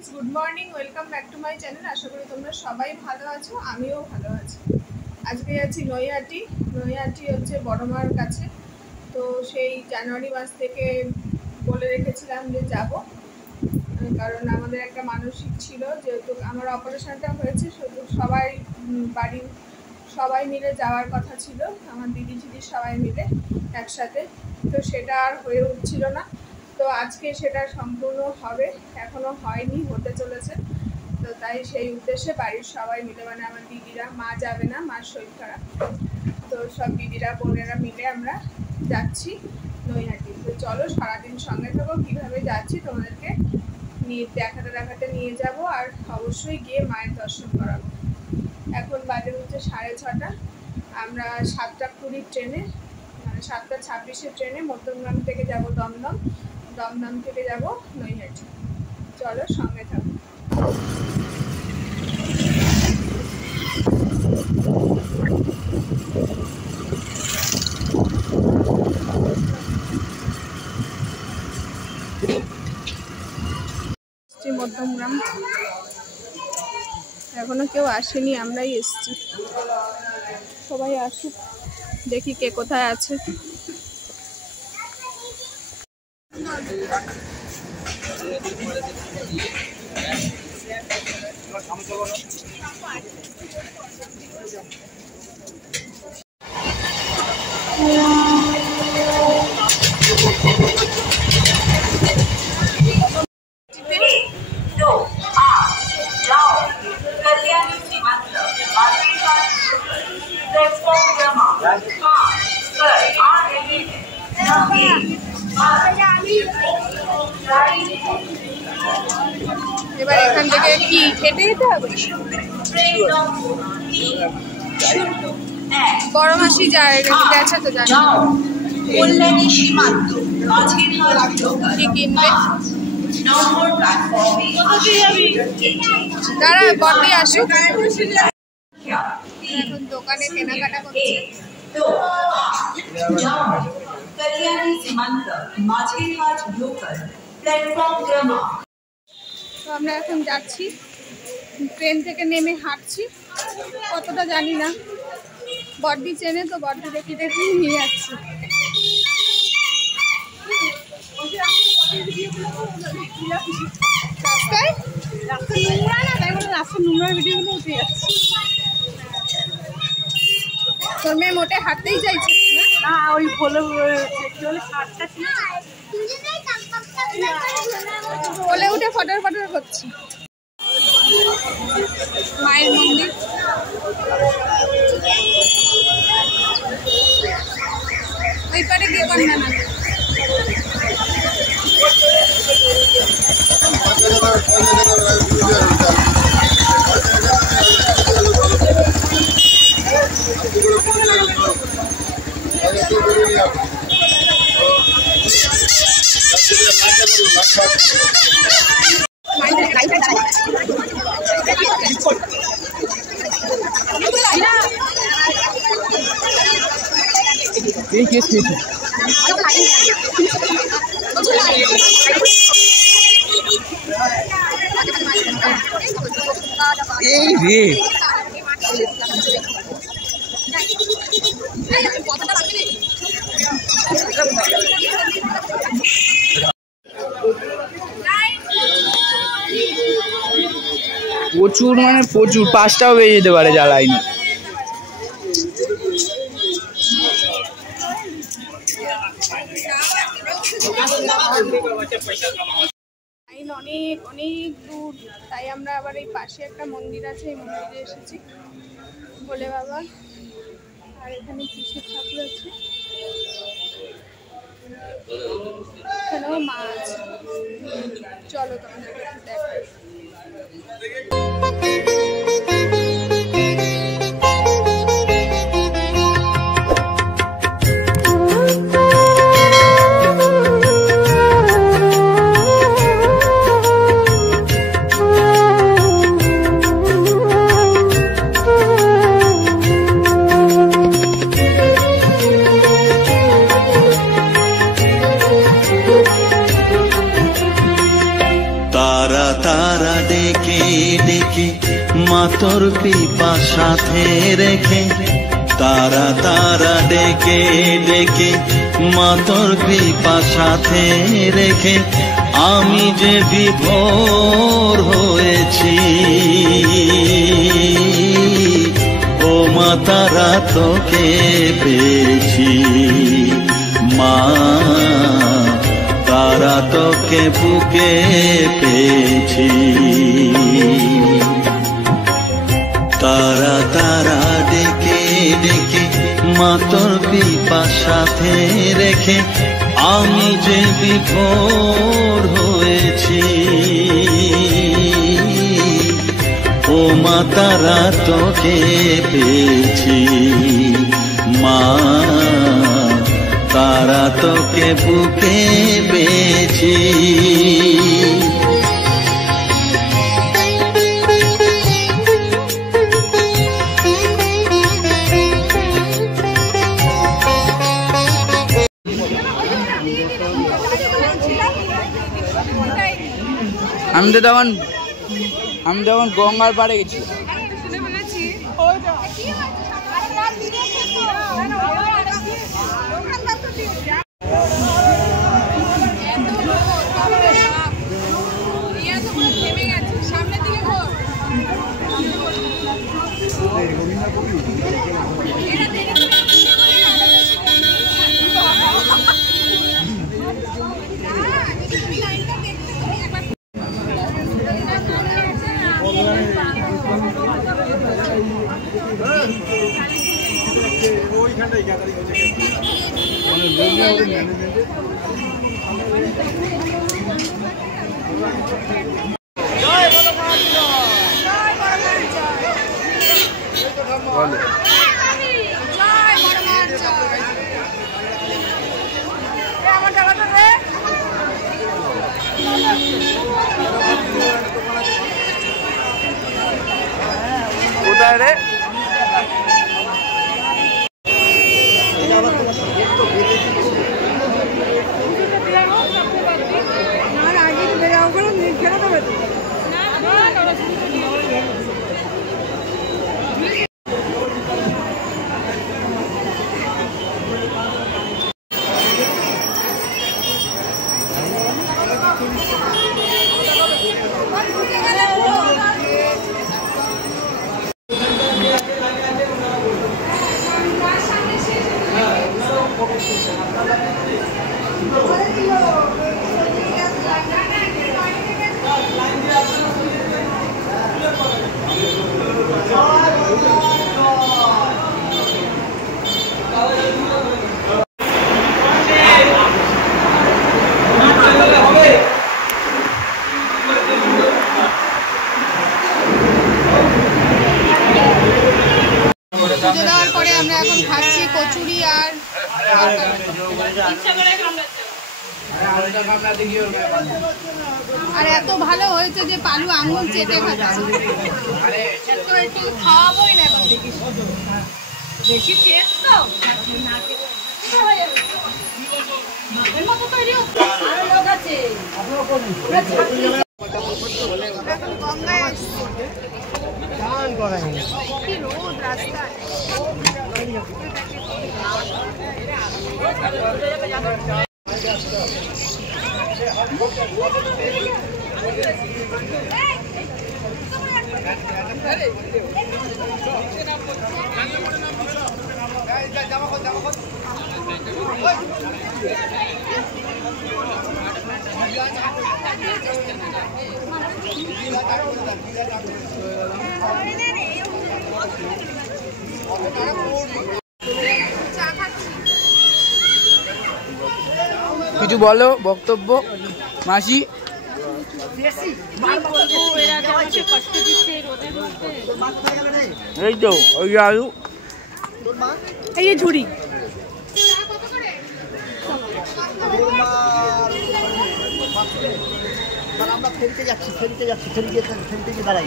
Friends good morning welcome back to my channel. आशा करी तुम्हारा सबाई भालो आछो, आमिও ভালো আছি। আজকে যাচ্ছি নৈহাটি। নৈহাটি হচ্ছে বড়মার কাছে। তো সেই জানুয়ারি মাস থেকে বলে রেখেছিলাম যে যাব, কারণ আমাদের একটা মানসিক ছিল, যেহেতু আমার অপারেশনটা হয়েছে শুধু সবাই বাড়ির সবাই মিলে যাওয়ার কথা ছিল, আমার দিদি ঝিদি সবাই মিলে একসাথে। তো সেটা আর হয়ে উঠছিল না। তো আজকে সেটা সম্পূর্ণ হবে, এখনও হয়নি, হতে চলেছে। তো তাই সেই উদ্দেশ্যে বাড়ির সবাই মিলে, মানে আমার দিদিরা, মা যাবে না, মার শরীর খারাপ, তো সব দিদিরা বোনেরা মিলে আমরা যাচ্ছি নৈহাটি। তো চলো সারাদিন সঙ্গে থাকো, কীভাবে যাচ্ছি তোমাদেরকে নিয়ে দেখাতে নিয়ে যাব, আর অবশ্যই গিয়ে মায়ের দর্শন করাবো। এখন বাজে হচ্ছে 6:30। আমরা 7:20 ট্রেনে, মানে 7:26 ট্রেনে মধ্যমগ্রাম থেকে যাব দমদম, দমদম থেকে যাব নৈহাটি। চলো সঙ্গে থাকো। মধ্যমগ্রাম এখনো কেউ আসেনি, আমরাই এসছি। সবাই আসুক, দেখি কে কোথায় আছে। এবার এখান থেকে কি হেঁটে যেতে হবে? বড় মাসি যায়, গেছে তো জানি। কি কিনবে? দাঁড়া, বড়ি আসুক, এখন দোকানে কেনাকাটা করছে। তো আমরা এখন যাচ্ছি, ট্রেন থেকে নেমে হাঁটছি, কতটা জানি না। বড়দি চেনে, তো বড়দি দেখে দেখে নিয়ে যাচ্ছি। রাস্তায় নোংরা না, তাই বলে রাস্তার নোংরার ভিডিওগুলো উঠে যাচ্ছে। তোর মেয়ে মোটে হাঁটতেই চাইছে না, ওই বলে বলে উঠে ফটর ফটর করছি। মায়ের মন্দির, ওই পারে গিয়ে কন্যা না। প্রচুর, মানে প্রচুর, 5টাও বেজে যেতে পারে জ্বালাইনি। অনেক অনেক দূর, তাই আমরা আবার এই পাশে একটা মন্দির আছে, এই মন্দিরে এসেছি, ভোলে বাবা। আর এখানে কৃষ্ণ ঠাকুর আছে, এখানেও মা আছে। চলো তোমাদেরকে একটু দেখাই। तारा तारा মা তোর কৃপা সাথে রেখে তারা তারা ডেকে ডেকে মা তোর কৃপা সাথে রেখে আমি যে বিভোর হয়েছি ও মা তারা তোকে পেয়েছি মা তারা তোকে বুকে পেয়েছি তারা তারা ডেকে ডেকে মা তোর কৃপা সাথে রেখে আমি যে বিভোর হয়েছি ও মা তারা তোকে পেয়েছি মা তারা তোকে বুকে পেয়েছি আমি তখন গঙ্গার পাড়ে গেছি। কোথায় রে? পুজো দেওয়ার পরে আমরা এখন খাচ্ছি কচুরি আর এত ভালো হয়েছে যে পালু আঙুল চেটে খাচ্ছে। একটু খাওয়াবোই না বেশি টেস্ট তো গঙ্গায় কি রোদ রাস্তায়। কিছু বলো বক্তব্য মাসি। এই তো ওই আলু এই যে ঝুড়ি আমরা ফেরিতে যাচ্ছি ফেরিতে গিয়ে দাঁড়াই।